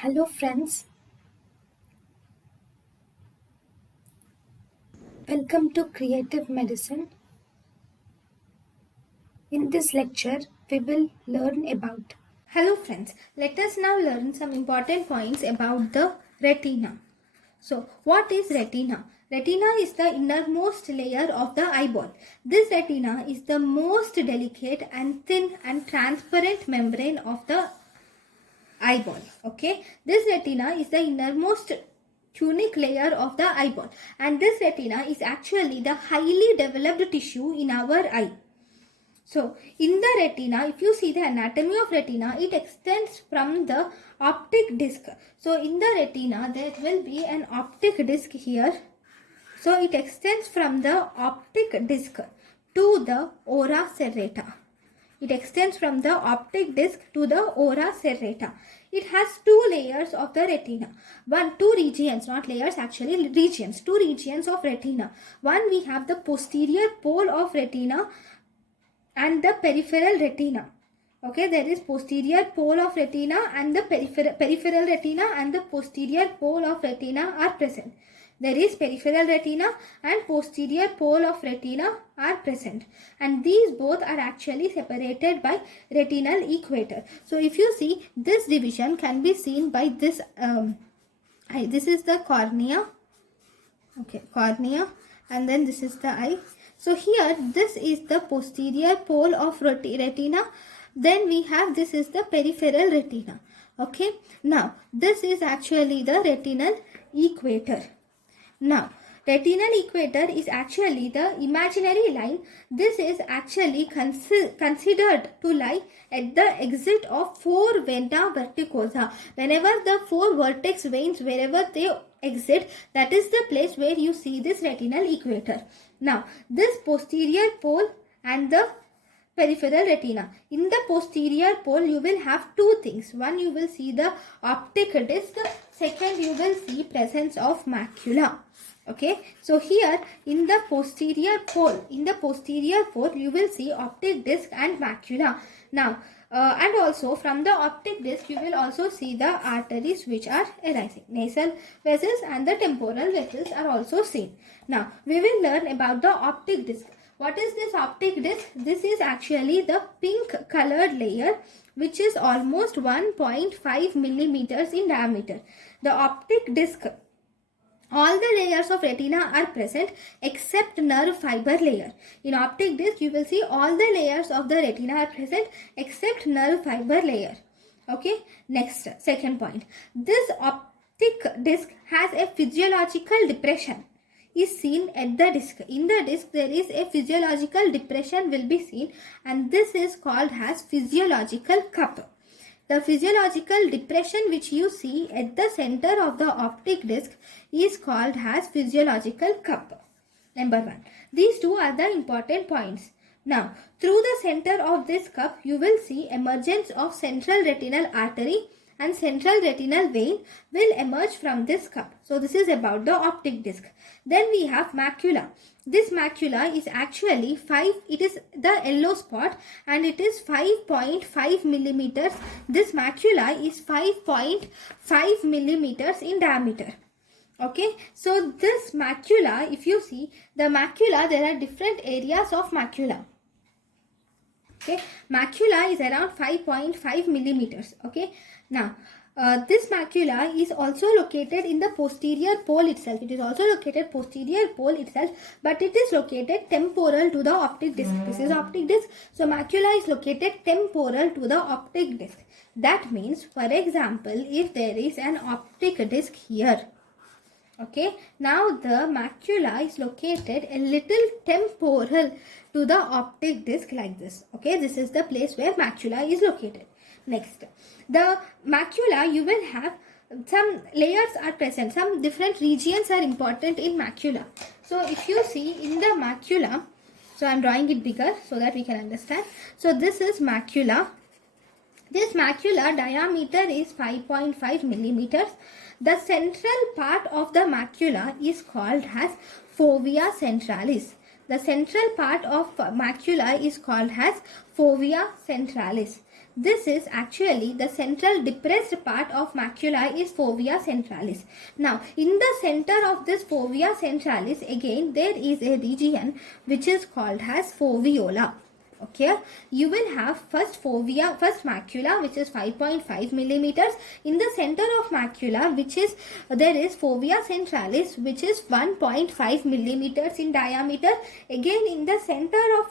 Hello friends, welcome to Creative Medicine. In this lecture, we will learn about. Hello friends, let us now learn some important points about the retina. So, what is retina? Retina is the innermost layer of the eyeball. This retina is the most delicate and thin and transparent membrane of the eyeball. Okay, this retina is the innermost tunic layer of the eyeball, and this retina is actually the highly developed tissue in our eye. So, in the retina, if you see the anatomy of retina, it extends from the optic disc. So, in the retina, there will be an optic disc here. So, it extends from the optic disc to the ora serrata. It extends from the optic disc to the ora serrata. It has two layers of the retina. Two regions, not layers, actually regions. Two regions of retina. One, we have the posterior pole of retina and the peripheral retina. Okay, there is posterior pole of retina and the peripheral retina and the posterior pole of retina are present. There is peripheral retina and posterior pole of retina are present, and these both are actually separated by retinal equator. So if you see, this division can be seen by this this is the cornea. Okay, cornea, and then this is the eye. So here this is the posterior pole of retina. Then we have, this is the peripheral retina. Okay, now this is actually the retinal equator. Now retinal equator is actually the imaginary line. This is actually considered to lie at the exit of four vena verticosa. Whenever the four vertex veins, wherever they exit, that is the place where you see this retinal equator. Now this posterior pole and the peripheral retina. In the posterior pole, you will have two things. One, you will see the optic disc. Second, you will see presence of macula. Okay, so here in the posterior pole, you will see optic disc and macula. Now, and also from the optic disc, you will also see the arteries which are arising. Nasal vessels and the temporal vessels are also seen. Now, we will learn about the optic disc. What is this optic disc? This is actually the pink colored layer which is almost 1.5 millimeters in diameter. The optic disc, all the layers of retina are present except nerve fiber layer. In optic disc, you will see all the layers of the retina are present except nerve fiber layer. Okay, next, second point. This optic disc has a physiological depression is seen at the disc. In the disc, there is a physiological depression will be seen, and this is called as physiological cup. The physiological depression which you see at the center of the optic disc is called as physiological cup. Number 1. These two are the important points. Now, through the center of this cup, you will see emergence of central retinal artery and central retinal vein will emerge from this cup. So, this is about the optic disc. Then we have macula. This macula is actually it is the yellow spot, and it is 5.5 millimeters. This macula is 5.5 millimeters in diameter. Okay, so this macula, if you see the macula, there are different areas of macula. Okay, macula is around 5.5 millimeters. Okay, now this macula is also located in the posterior pole itself. It is also located posterior pole itself, but it is located temporal to the optic disc. This is optic disc. So macula is located temporal to the optic disc. That means, for example, if there is an optic disc here, okay, now the macula is located a little temporal to the optic disc like this. Okay, this is the place where macula is located. Next, the macula, you will have some layers are present. Some different regions are important in macula. So if you see in the macula, so I am drawing it bigger so that we can understand. So this is macula. This macula diameter is 5.5 millimeters. The central part of the macula is called as Fovea Centralis. The central part of macula is called as Fovea Centralis. This is actually the central depressed part of macula is fovea centralis. Now, in the center of this fovea centralis, again there is a region which is called as foveola. Okay, you will have first macula, which is 5.5 millimeters. In the center of macula, there is fovea centralis, which is 1.5 millimeters in diameter. Again, in the center of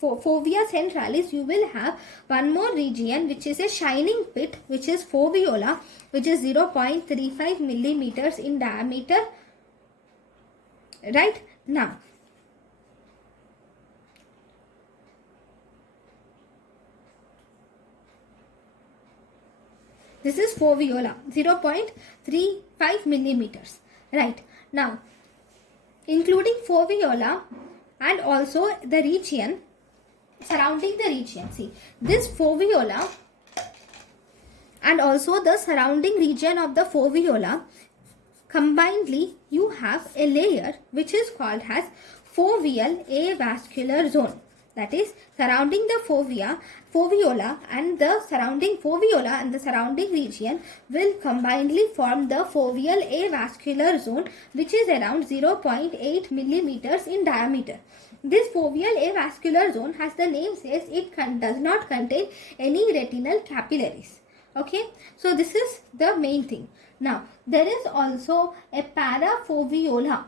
fovea centralis, you will have one more region which is a shining pit, which is foveola, which is 0.35 millimeters in diameter. Right now, this is foveola, 0.35 millimeters. Right now, including foveola and also the region surrounding the region. See, this foveola and also the surrounding region of the foveola, combinedly you have a layer which is called as foveal avascular zone. That is, surrounding the foveola and the surrounding region will combinedly form the foveal avascular zone, which is around 0.8 millimeters in diameter. This foveal avascular zone, as the name says, it does not contain any retinal capillaries. Okay, so this is the main thing. Now, there is also a parafoveola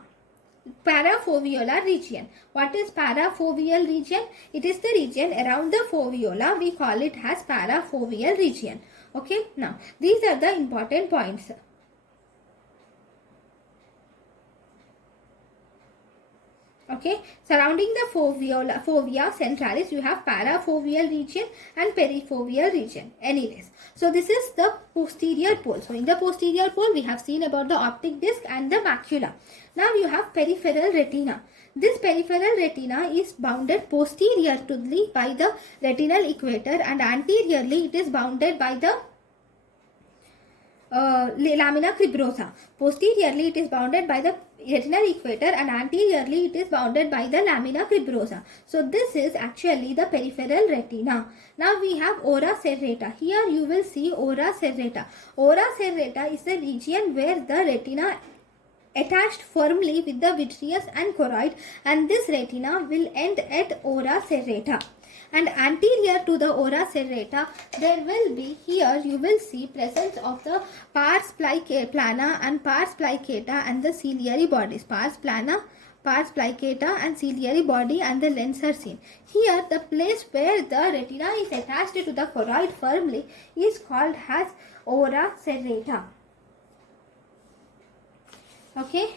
region. What is parafoveal region? It is the region around the foveola. We call it as parafoveal region. Okay, now these are the important points. Okay, surrounding the fovea centralis, you have parafoveal region and perifoveal region. Anyways, so this is the posterior pole. So in the posterior pole, we have seen about the optic disc and the macula. Now you have peripheral retina. This peripheral retina is bounded posteriorly by the retinal equator, and anteriorly it is bounded by the lamina cribrosa. Posteriorly it is bounded by the retinal equator, and anteriorly it is bounded by the lamina cribrosa. So this is actually the peripheral retina. Now we have ora serrata. Here you will see ora serrata. Ora serrata is the region where the retina attached firmly with the vitreous and choroid, and this retina will end at ora serrata. And anterior to the ora serrata, there will be, here you will see presence of the pars plana and pars plicata and the ciliary bodies. Pars plana, pars plicata and ciliary body, and the lens are seen. Here the place where the retina is attached to the choroid firmly is called as ora serrata. Okay,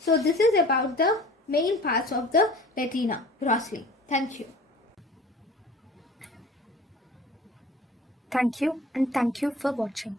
so this is about the main parts of the retina grossly. Thank you. Thank you, and thank you for watching.